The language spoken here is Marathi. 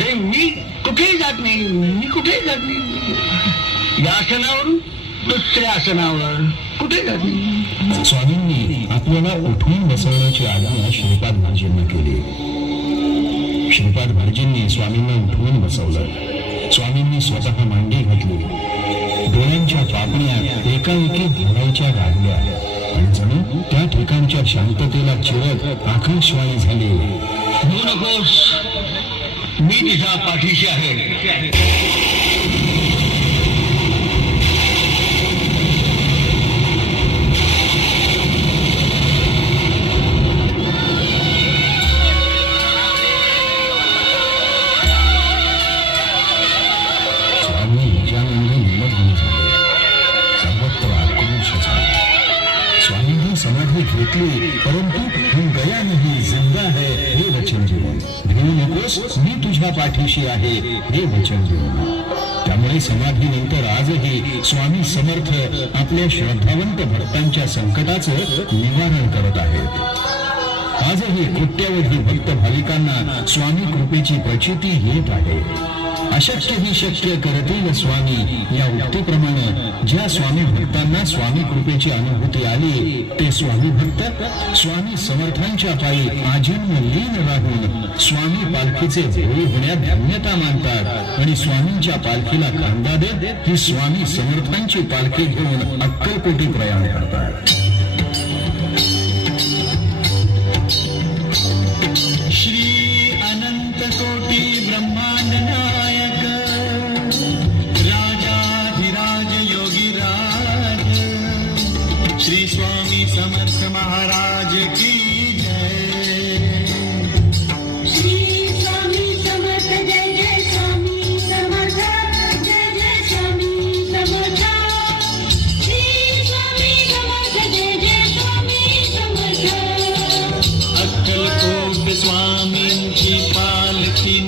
अरे मी कुठेही जात नाही, मी कुठेही जात नाही. या आसनावरून दुसऱ्या आसनावर कुठे जात नाही. स्वामींनी आपल्याला उठवून बसवण्याची आज्ञा श्रीपाद महाजींना केली. श्रीपाद महाजींनी स्वामींना उठवून बसवलं. स्वामींनी स्वतः मांडी घातली. डोळ्यांच्या पापण्या एकाएकी भरायच्या लागल्या आणि जणू त्या ठिकाणच्या शांततेला चिरत आकाशवाणी झाली. म्हणू नकोस, मी तुझ्या पाठीशी आहे. समाधी घेतली, परंतु हम गया नहीं, जिंदा है हे वचन जीवन. भिवू नकोस, मी तुझ्या पाठीशी आहे हे वचन जीवन. त्यामुळे समाधीनंतर आजही स्वामी समर्थ आपल्या श्रद्धावंत भक्तांच्या संकटाचं निवारण करत आहेत. आजही कोट्यावधी भक्त भाविकांना स्वामी कृपेची प्रचिती येत आहे. अशक्य ही शक्य करतील स्वामी या उक्तीप्रमाणे ज्या स्वामी भक्तांना स्वामी कृपेची अनुभूती आली ते स्वामी भक्त स्वामी समर्थांच्या पायी आजन्म लीन राहून स्वामी पालखीचे जोडी होण्यात धन्यता मानतात आणि स्वामींच्या पालखीला खांदा देत ही स्वामी समर्थांची पालखी घेऊन अक्कलकोटी प्रयाण करतात. श्री अनंत कोटी ब्रह्मांड नायक राजाधिराज योगीराज श्री स्वामी समर्थ महाराज की जय. श्री स्वामी समर्थ जय जय स्वामी समर्थ जय जय स्वामी समर्थ. श्री स्वामी समर्थ जय जय स्वामी समर्थ. अक्कलकोट स्वामींची पालखी